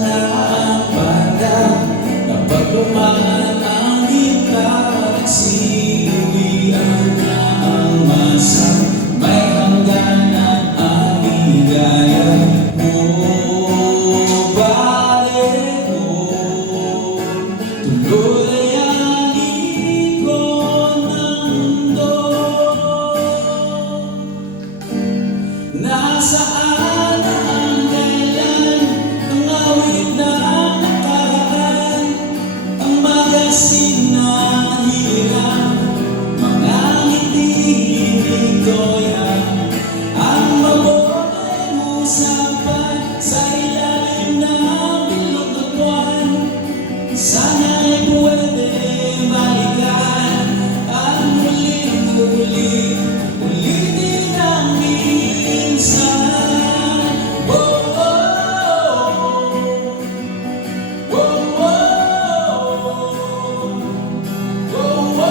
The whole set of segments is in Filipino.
na ang banda. Kapag lumaan ang iba, sinuwian na ang masa. May hangganan ang ligaya. Balik mo, tuloy ang ikot ng mundo. Nasaan na ang kailan, ang awit na nakaraan, ang magasin na hirap, mga ngiti toya, ang mabuting usapan sa ilalim ng bilog na buwan. Sana'y pwede balikan ang muling-muli, ulitin ang minsan. Oh, oh, oh, oh, oh, oh, oh.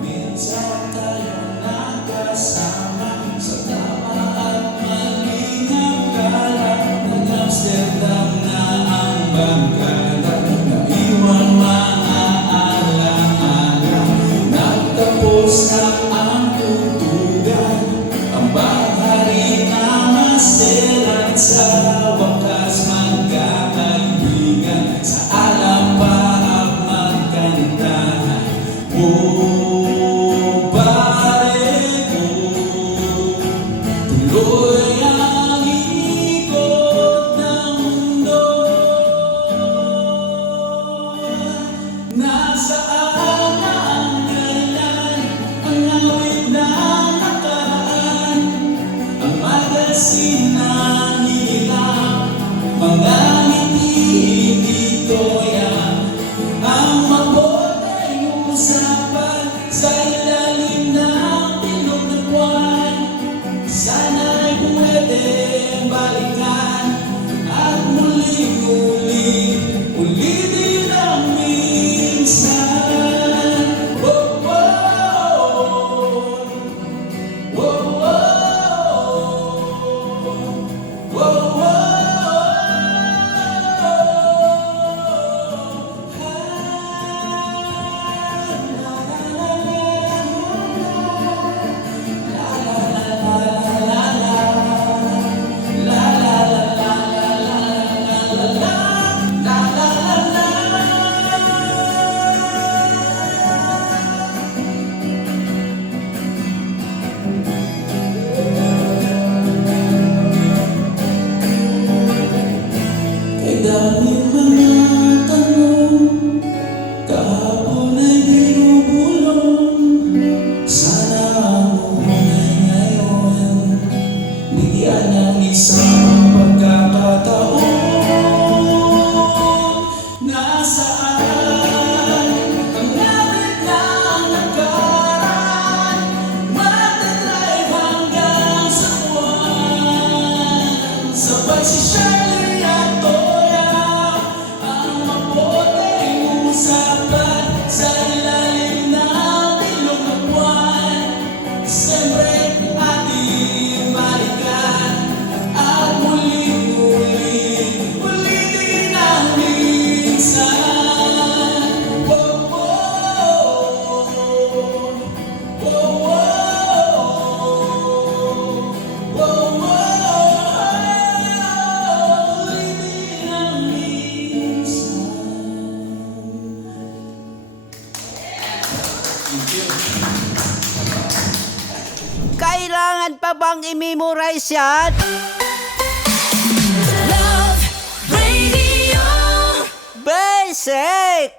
Minsan tayong nagkasama sa tama at maling akala. Nag-Amsterdam na ang bangkada, naiwan maaala-ala. Nagtapos na ang tutugan, ang bahari na maselan. Sa wakas magkakaibigan, sa alam pa ang magkantahan. Oh, pare ko, tuloy ang ikot ng mundo. Nasaan na ang kailan, ang awit na nakaraan, ang magasin na hirap, mga ngiti toya, ang mabuting usapan sa ilalim ng bilog na buwan. Sana'y pwede balikan at muling-muli, ulitin ang minsan. Oh, oh, oh, oh, oh, oh, oh. Kay daming mga tanong, kahapon ay binubulong. Sana ang buhay ngayon, bigyan ng isang pagkakataon. Nasaan ang awit na nakaraan, magdadrive hanggang sa buwan. Sabay si Shirley at Toya, ang mabuting usapan sa ilalim ng bilog na buwan. Siyempre ating balikan at muling-muli, ulitin ang minsan. Oh, oh, oh, oh, oh, oh, ulitin ang minsan. Thank you. Kailangan pa bang i-memorize yan? Love Radio. Basic!